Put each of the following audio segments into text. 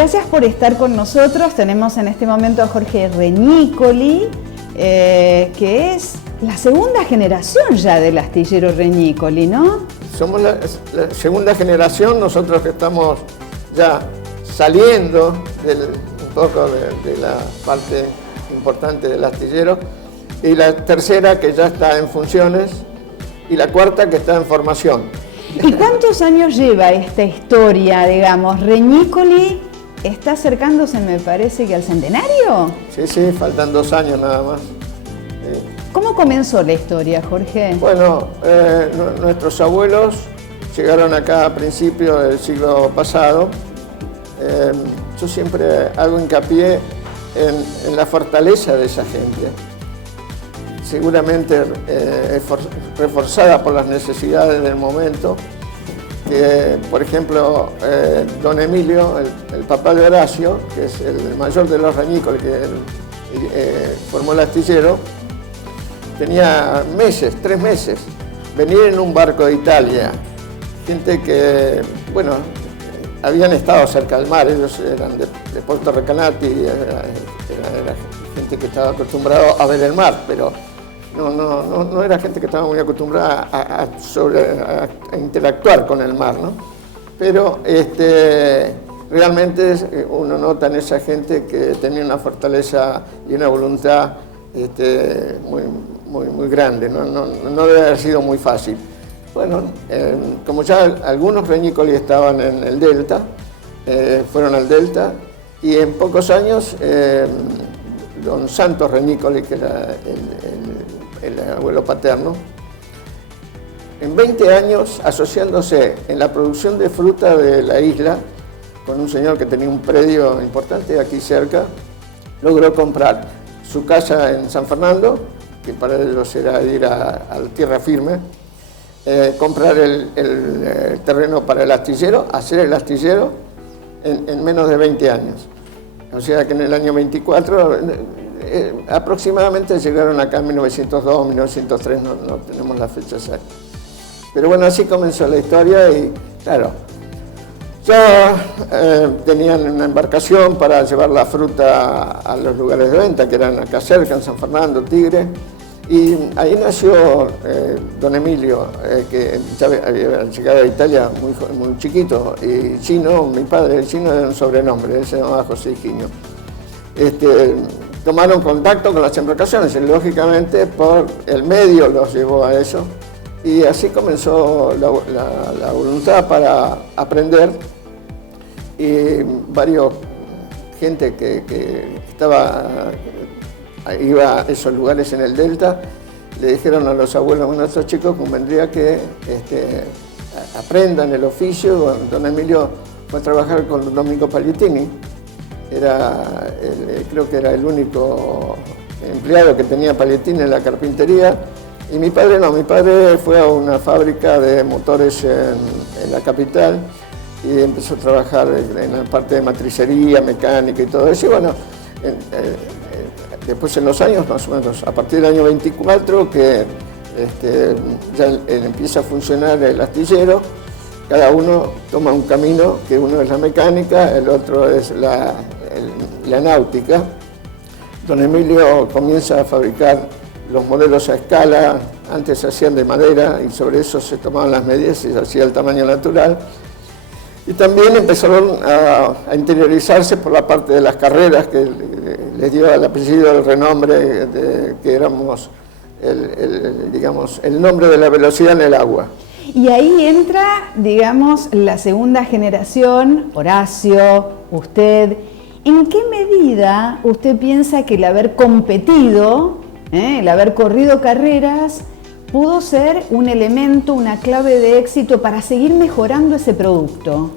Gracias por estar con nosotros. Tenemos en este momento a Jorge Reñicoli, que es la segunda generación ya del astillero Reñicoli, ¿no? Somos la segunda generación, nosotros que estamos ya saliendo un poco de la parte importante del astillero, y la tercera que ya está en funciones, y la cuarta que está en formación. ¿Y cuántos años lleva esta historia, digamos? ¿Reñicoli está acercándose, me parece, que al centenario? Sí, faltan 2 años nada más. ¿Cómo comenzó la historia, Jorge? Bueno, nuestros abuelos llegaron acá a principios del siglo pasado. Yo siempre hago hincapié en la fortaleza de esa gente, seguramente reforzada por las necesidades del momento. Que, por ejemplo, don Emilio, el papá de Horacio, que es el mayor de los Reñicoli, que formó el astillero, tenía 3 meses, venir en un barco de Italia, gente que, bueno, habían estado cerca del mar, ellos eran de Puerto Recanati, era gente que estaba acostumbrada a ver el mar, pero no era gente que estaba muy acostumbrada a interactuar con el mar, ¿no? Pero realmente uno nota en esa gente que tenía una fortaleza y una voluntad muy grande, no debe haber sido muy fácil. Bueno, como ya algunos Reñicoli estaban en el Delta, fueron al Delta, y en pocos años don Santos Reñicoli, que era el abuelo paterno, en 20 años asociándose en la producción de fruta de la isla, con un señor que tenía un predio importante aquí cerca, logró comprar su casa en San Fernando, que para ellos era ir a tierra firme, comprar el terreno para el astillero, hacer el astillero en menos de 20 años. O sea que en el año 24, aproximadamente llegaron acá en 1902, 1903, no tenemos la fecha exacta. Pero bueno, así comenzó la historia y claro, ya tenían una embarcación para llevar la fruta a los lugares de venta, que eran acá cerca, en San Fernando, Tigre. Y ahí nació don Emilio, que ya había llegado a Italia muy chiquito, y Chino, mi padre, Chino era un sobrenombre, él se llamaba José Higinio. Tomaron contacto con las embarcaciones y lógicamente por el medio los llevó a eso, y así comenzó la voluntad para aprender, y varios gente que iba a esos lugares en el Delta, le dijeron a los abuelos: bueno, estos chicos convendría que aprendan el oficio. Don Emilio fue a trabajar con Domingo Paglietini, creo que era el único empleado que tenía Paglietini en la carpintería, y mi padre no, mi padre fue a una fábrica de motores en la capital y empezó a trabajar en la parte de matricería, mecánica y todo eso, y bueno, después en los años, más o menos, a partir del año 24, que ya empieza a funcionar el astillero, cada uno toma un camino, que uno es la mecánica, el otro es la náutica. Don Emilio comienza a fabricar los modelos a escala, antes se hacían de madera y sobre eso se tomaban las medidas y se hacía el tamaño natural. Y también empezaron a interiorizarse por la parte de las carreras, que les dio el apellido, el renombre, que éramos el nombre de la velocidad en el agua. Y ahí entra, digamos, la segunda generación, Horacio, usted. ¿En qué medida usted piensa que el haber competido, el haber corrido carreras, pudo ser un elemento, una clave de éxito para seguir mejorando ese producto?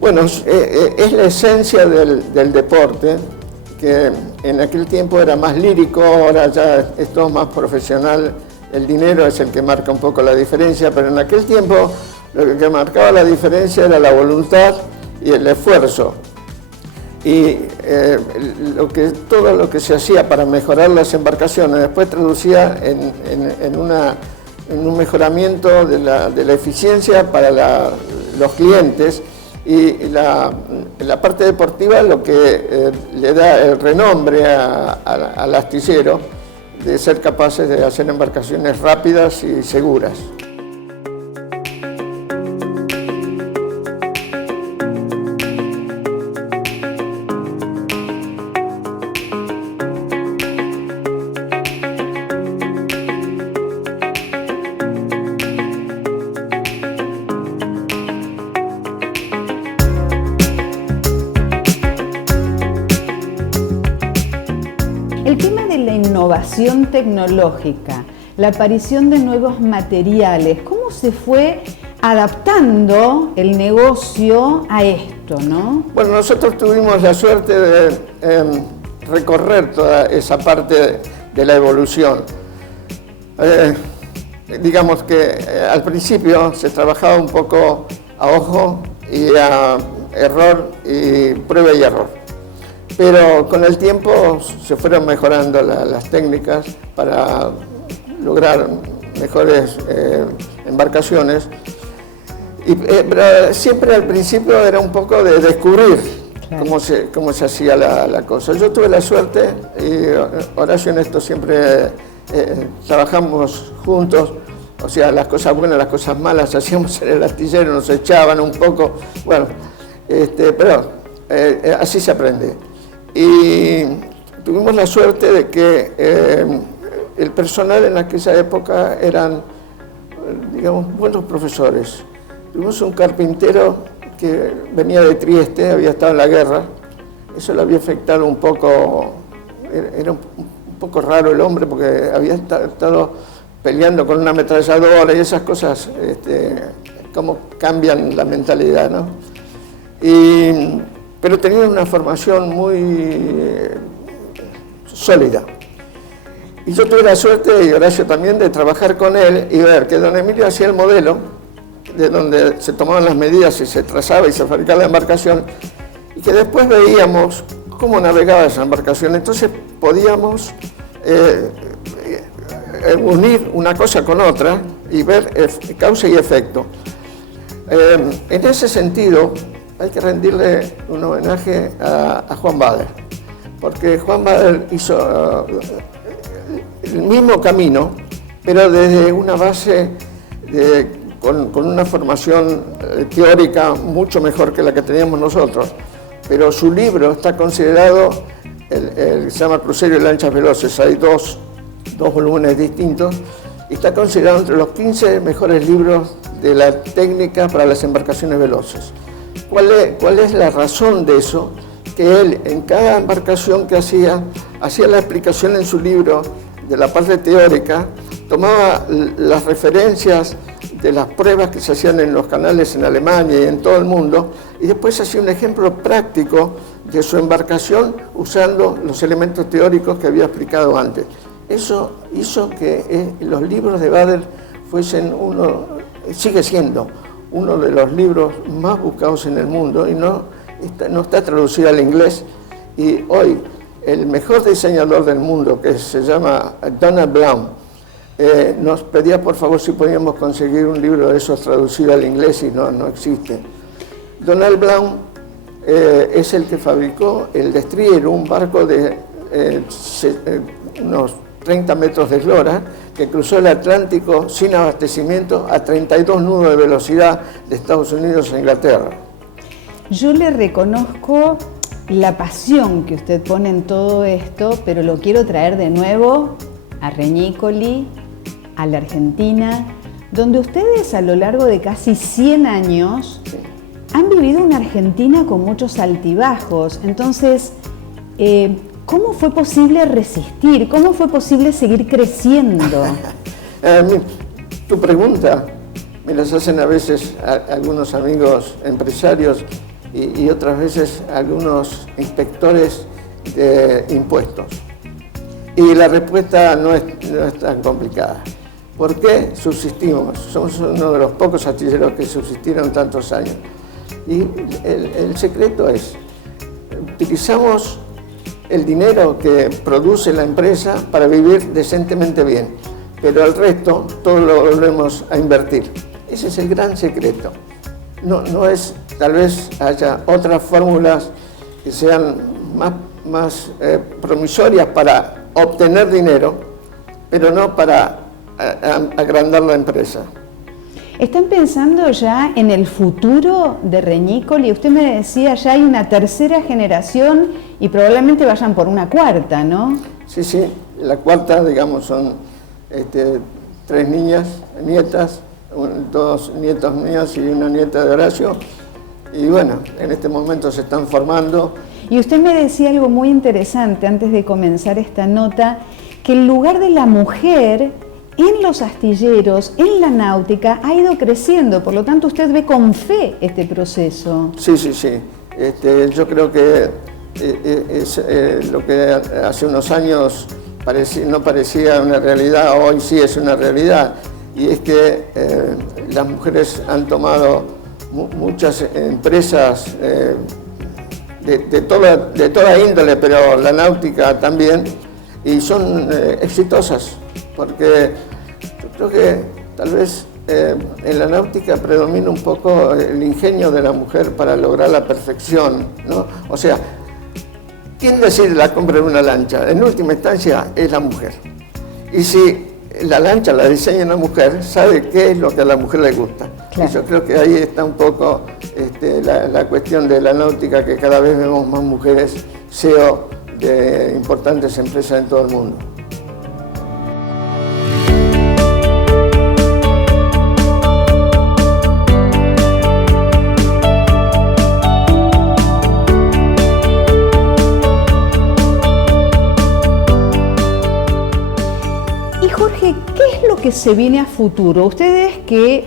Bueno, es la esencia del deporte, que en aquel tiempo era más lírico, ahora ya es todo más profesional. El dinero es el que marca un poco la diferencia, pero en aquel tiempo lo que marcaba la diferencia era la voluntad y el esfuerzo. Y todo lo que se hacía para mejorar las embarcaciones después traducía en un mejoramiento de la eficiencia para los clientes, Y la parte deportiva lo que le da el renombre al astillero de ser capaces de hacer embarcaciones rápidas y seguras. El tema de la innovación tecnológica, la aparición de nuevos materiales, ¿cómo se fue adaptando el negocio a esto, no? Bueno, nosotros tuvimos la suerte de recorrer toda esa parte de la evolución. Digamos que al principio se trabajaba un poco a ojo y a error y prueba y error. Pero con el tiempo se fueron mejorando las técnicas para lograr mejores embarcaciones. Pero siempre al principio era un poco de descubrir cómo se hacía la cosa. Yo tuve la suerte, y Horacio en esto siempre trabajamos juntos, o sea, las cosas buenas, las cosas malas, hacíamos en el astillero, nos echaban un poco, bueno, pero así se aprende. Y tuvimos la suerte de que el personal en aquella época eran, digamos, buenos profesores. Tuvimos un carpintero que venía de Trieste, había estado en la guerra, eso le había afectado un poco, era un poco raro el hombre porque había estado peleando con una ametralladora y esas cosas, cómo cambian la mentalidad, ¿no? Pero tenían una formación muy sólida. Y yo tuve la suerte, y Horacio también, de trabajar con él y ver que don Emilio hacía el modelo, de donde se tomaban las medidas y se trazaba y se fabricaba la embarcación, y que después veíamos cómo navegaba esa embarcación. Entonces podíamos unir una cosa con otra y ver causa y efecto. En ese sentido, hay que rendirle un homenaje a Juan Bader, porque Juan Bader hizo el mismo camino, pero desde una base con una formación teórica mucho mejor que la que teníamos nosotros. Pero su libro está considerado, se llama Crucero y Lanchas Veloces, hay dos volúmenes distintos, y está considerado entre los 15 mejores libros de la técnica para las embarcaciones veloces. ¿Cuál es la razón de eso? Que él, en cada embarcación que hacía la explicación en su libro de la parte teórica, tomaba las referencias de las pruebas que se hacían en los canales en Alemania y en todo el mundo, y después hacía un ejemplo práctico de su embarcación usando los elementos teóricos que había explicado antes. Eso hizo que los libros de Bader sigue siendo uno de los libros más buscados en el mundo, y no está traducido al inglés. Y hoy el mejor diseñador del mundo, que se llama Donald Blount, nos pedía por favor si podíamos conseguir un libro de esos traducido al inglés, y no existe. Donald Blount es el que fabricó el Destriero, un barco de unos 30 metros de eslora, que cruzó el Atlántico sin abastecimiento a 32 nudos de velocidad de Estados Unidos a Inglaterra. Yo le reconozco la pasión que usted pone en todo esto, pero lo quiero traer de nuevo a Reñicoli, a la Argentina, donde ustedes a lo largo de casi 100 años han vivido una Argentina con muchos altibajos. Entonces, ¿cómo fue posible resistir? ¿Cómo fue posible seguir creciendo? Tu pregunta me las hacen a veces algunos amigos empresarios y otras veces algunos inspectores de impuestos. Y la respuesta no es tan complicada. ¿Por qué subsistimos? Somos uno de los pocos astilleros que subsistieron tantos años. Y el secreto es, utilizamos el dinero que produce la empresa para vivir decentemente bien, pero el resto todo lo volvemos a invertir. Ese es el gran secreto. no es, tal vez haya otras fórmulas que sean más promisorias para obtener dinero, pero no para agrandar la empresa. ¿Están pensando ya en el futuro de Reñicoli? Usted me decía, ya hay una tercera generación y probablemente vayan por una cuarta, ¿no? Sí, la cuarta, digamos, son 3 nietas, 2 nietos míos y una nieta de Horacio. Y bueno, en este momento se están formando. Y usted me decía algo muy interesante antes de comenzar esta nota, que el lugar de la mujer en los astilleros, en la náutica, ha ido creciendo. Por lo tanto, usted ve con fe este proceso. Sí. Yo creo que es lo que hace unos años no parecía una realidad, hoy sí es una realidad. Y es que las mujeres han tomado muchas empresas de toda índole, pero la náutica también, y son exitosas, porque yo creo que tal vez en la náutica predomina un poco el ingenio de la mujer para lograr la perfección, ¿no? O sea, ¿quién decide la compra de una lancha? En última instancia es la mujer. Y si la lancha la diseña una mujer, sabe qué es lo que a la mujer le gusta. Claro. Y yo creo que ahí está un poco la cuestión de la náutica, que cada vez vemos más mujeres CEO de importantes empresas en todo el mundo. Y Jorge, ¿qué es lo que se viene a futuro? Ustedes que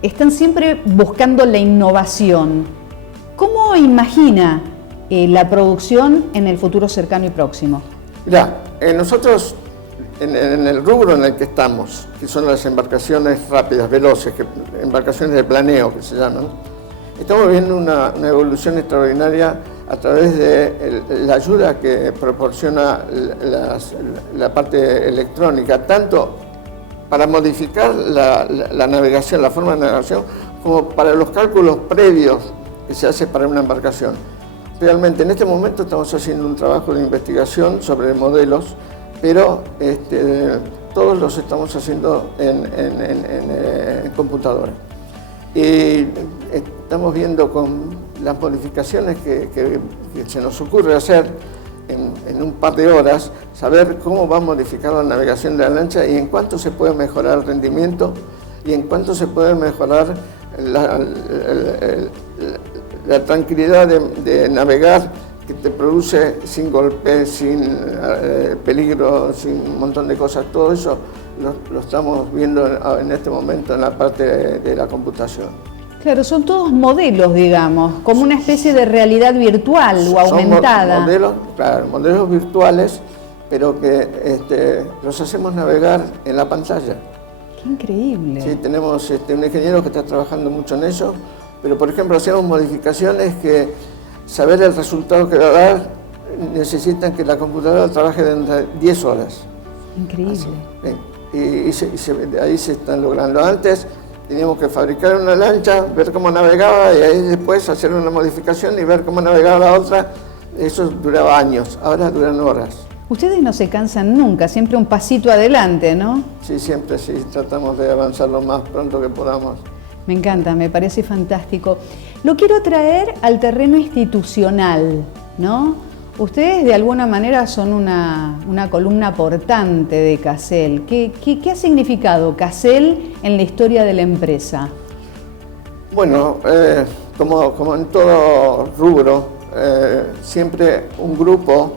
están siempre buscando la innovación, ¿cómo imagina la producción en el futuro cercano y próximo? Mirá, nosotros en el rubro en el que estamos, que son las embarcaciones rápidas, veloces, embarcaciones de planeo que se llaman, estamos viendo una evolución extraordinaria a través de la ayuda que proporciona la parte electrónica, tanto para modificar la navegación, la forma de navegación, como para los cálculos previos que se hace para una embarcación. Realmente en este momento estamos haciendo un trabajo de investigación sobre modelos, pero todos los estamos haciendo en computadora. Y estamos viendo con las modificaciones que se nos ocurre hacer en un par de horas, saber cómo va a modificar la navegación de la lancha y en cuánto se puede mejorar el rendimiento y en cuánto se puede mejorar la tranquilidad de navegar, que te produce sin golpe, sin peligro, sin un montón de cosas. Todo eso lo estamos viendo en este momento en la parte de la computación. Claro, son todos modelos, digamos, como una especie de realidad virtual o aumentada. Son modelos virtuales, pero que los hacemos navegar en la pantalla. ¡Qué increíble! Sí, tenemos un ingeniero que está trabajando mucho en eso, pero por ejemplo hacemos modificaciones que saber el resultado que va a dar necesitan que la computadora trabaje durante 10 horas. Increíble. Y ahí se están logrando. Antes teníamos que fabricar una lancha, ver cómo navegaba y ahí después hacer una modificación y ver cómo navegaba la otra. Eso duraba años, ahora duran horas. Ustedes no se cansan nunca, siempre un pasito adelante, ¿no? Sí, siempre sí, tratamos de avanzar lo más pronto que podamos. Me encanta, me parece fantástico. Lo quiero traer al terreno institucional, ¿no? Ustedes de alguna manera son una columna portante de Casel. ¿Qué ha significado Casel en la historia de la empresa? Bueno, como en todo rubro, siempre un grupo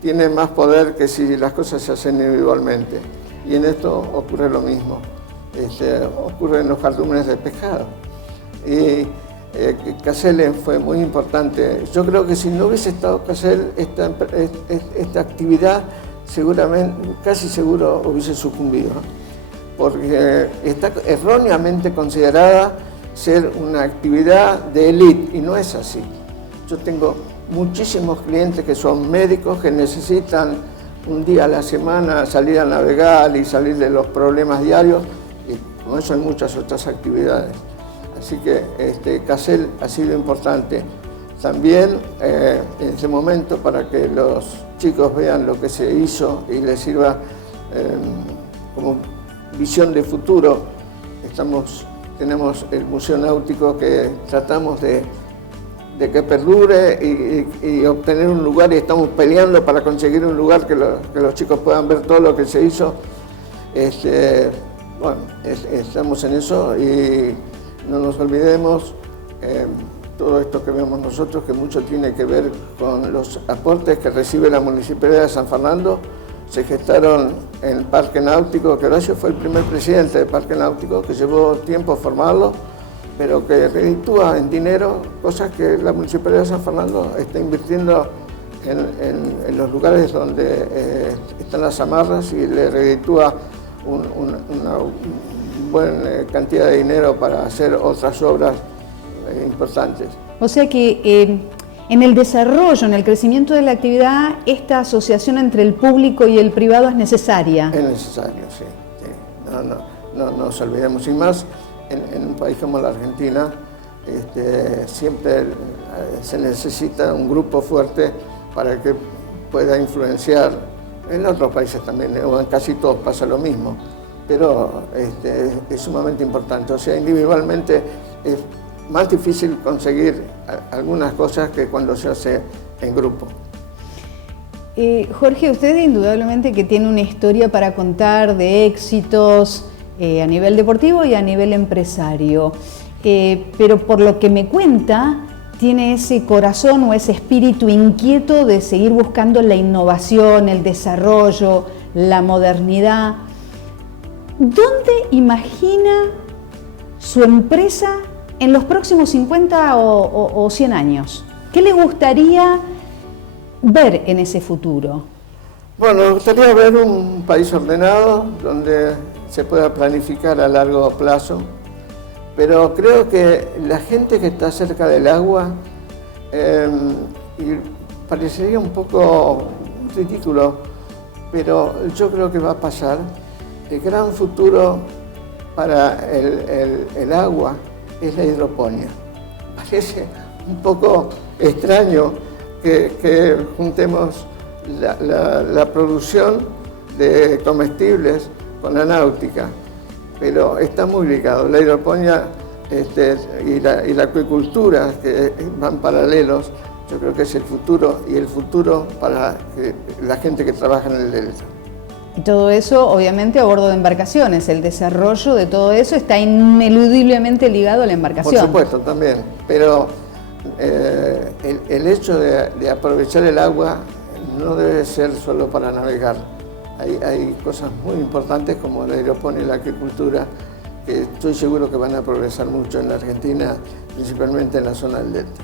tiene más poder que si las cosas se hacen individualmente. Y en esto ocurre lo mismo. Ocurre en los cardúmenes de pescado. Y Casel fue muy importante. Yo creo que si no hubiese estado Casel, esta actividad seguramente, casi seguro hubiese sucumbido, ¿no? Porque está erróneamente considerada ser una actividad de élite y no es así. Yo tengo muchísimos clientes que son médicos que necesitan un día a la semana salir a navegar y salir de los problemas diarios, y con eso hay muchas otras actividades. Así que Casel ha sido importante. También en ese momento, para que los chicos vean lo que se hizo y les sirva como visión de futuro, tenemos el Museo Náutico que tratamos de que perdure y obtener un lugar, y estamos peleando para conseguir un lugar que los chicos puedan ver todo lo que se hizo. Bueno, estamos en eso y no nos olvidemos todo esto que vemos nosotros, que mucho tiene que ver con los aportes que recibe la Municipalidad de San Fernando. Se gestaron en el Parque Náutico, que Horacio fue el primer presidente del Parque Náutico, que llevó tiempo formarlo, pero que reditúa en dinero cosas que la Municipalidad de San Fernando está invirtiendo en los lugares donde están las amarras, y le reditúa una buena cantidad de dinero para hacer otras obras importantes. O sea que en el desarrollo, en el crecimiento de la actividad, esta asociación entre el público y el privado es necesaria. Es necesario, sí. No nos olvidemos. Y más en un país como la Argentina, siempre se necesita un grupo fuerte para que pueda influenciar. En otros países también, o en casi todos pasa lo mismo, pero es sumamente importante. O sea, individualmente es más difícil conseguir algunas cosas que cuando se hace en grupo. Jorge, usted indudablemente que tiene una historia para contar de éxitos a nivel deportivo y a nivel empresario, pero por lo que me cuenta, tiene ese corazón o ese espíritu inquieto de seguir buscando la innovación, el desarrollo, la modernidad. ¿Dónde imagina su empresa en los próximos 50 o 100 años? ¿Qué le gustaría ver en ese futuro? Bueno, me gustaría ver un país ordenado, donde se pueda planificar a largo plazo, pero creo que la gente que está cerca del agua, y parecería un poco ridículo, pero yo creo que va a pasar. El gran futuro para el agua es la hidroponía. Parece un poco extraño que juntemos la producción de comestibles con la náutica, pero está muy ligado. La hidroponía y la acuicultura, que van paralelos, yo creo que es el futuro, y el futuro para la gente que trabaja en el delta. Y todo eso, obviamente, a bordo de embarcaciones. El desarrollo de todo eso está ineludiblemente ligado a la embarcación. Por supuesto, también. Pero el hecho de aprovechar el agua no debe ser solo para navegar. Hay cosas muy importantes como la hidroponía y la acuicultura, que estoy seguro que van a progresar mucho en la Argentina, principalmente en la zona del delta.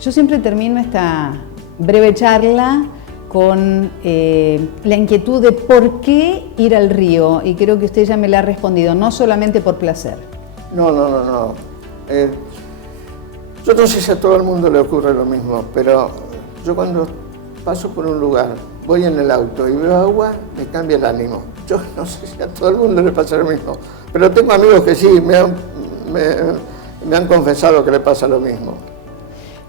Yo siempre termino esta breve charla con la inquietud de por qué ir al río, y creo que usted ya me la ha respondido, no solamente por placer. No. Yo no sé si a todo el mundo le ocurre lo mismo, pero yo cuando paso por un lugar, voy en el auto y veo agua, me cambia el ánimo. Yo no sé si a todo el mundo le pasa lo mismo, pero tengo amigos que sí, me han confesado que le pasa lo mismo.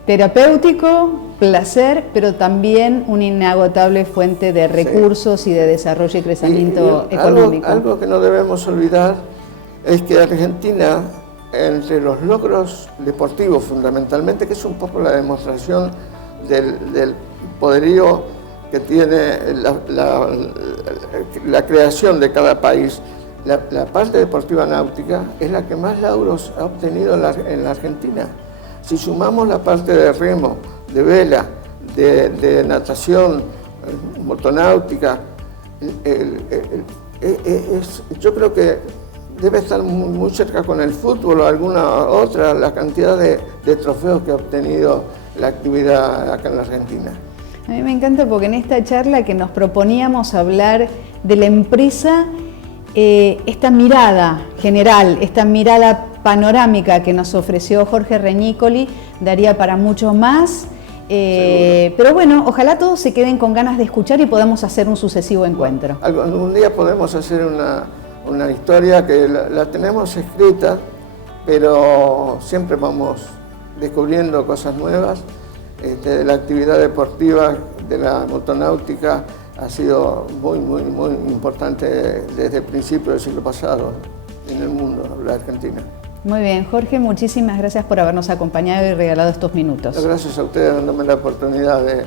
Terapéutico, placer, pero también una inagotable fuente de recursos y de desarrollo y crecimiento económico. Algo que no debemos olvidar es que Argentina, entre los logros deportivos fundamentalmente, que es un poco la demostración del poderío que tiene la creación de cada país, la parte deportiva náutica es la que más lauros ha obtenido en la Argentina. Si sumamos la parte de remo, de vela, de natación, motonáutica, yo creo que debe estar muy cerca con el fútbol o alguna otra, la cantidad de trofeos que ha obtenido la actividad acá en la Argentina. A mí me encanta porque en esta charla que nos proponíamos hablar de la empresa, esta mirada general, esta mirada panorámica que nos ofreció Jorge Reñicoli daría para mucho más, pero bueno, ojalá todos se queden con ganas de escuchar y podamos hacer un sucesivo encuentro. Un día podemos hacer una historia que la tenemos escrita, pero siempre vamos descubriendo cosas nuevas. La actividad deportiva de la motonáutica ha sido muy importante desde el principio del siglo pasado en el mundo, en la Argentina. Muy bien, Jorge, muchísimas gracias por habernos acompañado y regalado estos minutos. Gracias a ustedes dándome la oportunidad de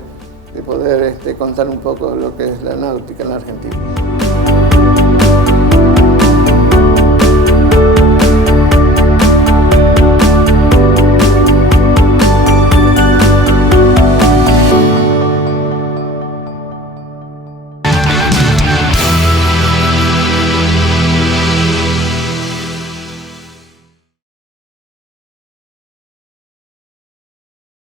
poder contar un poco lo que es la náutica en la Argentina.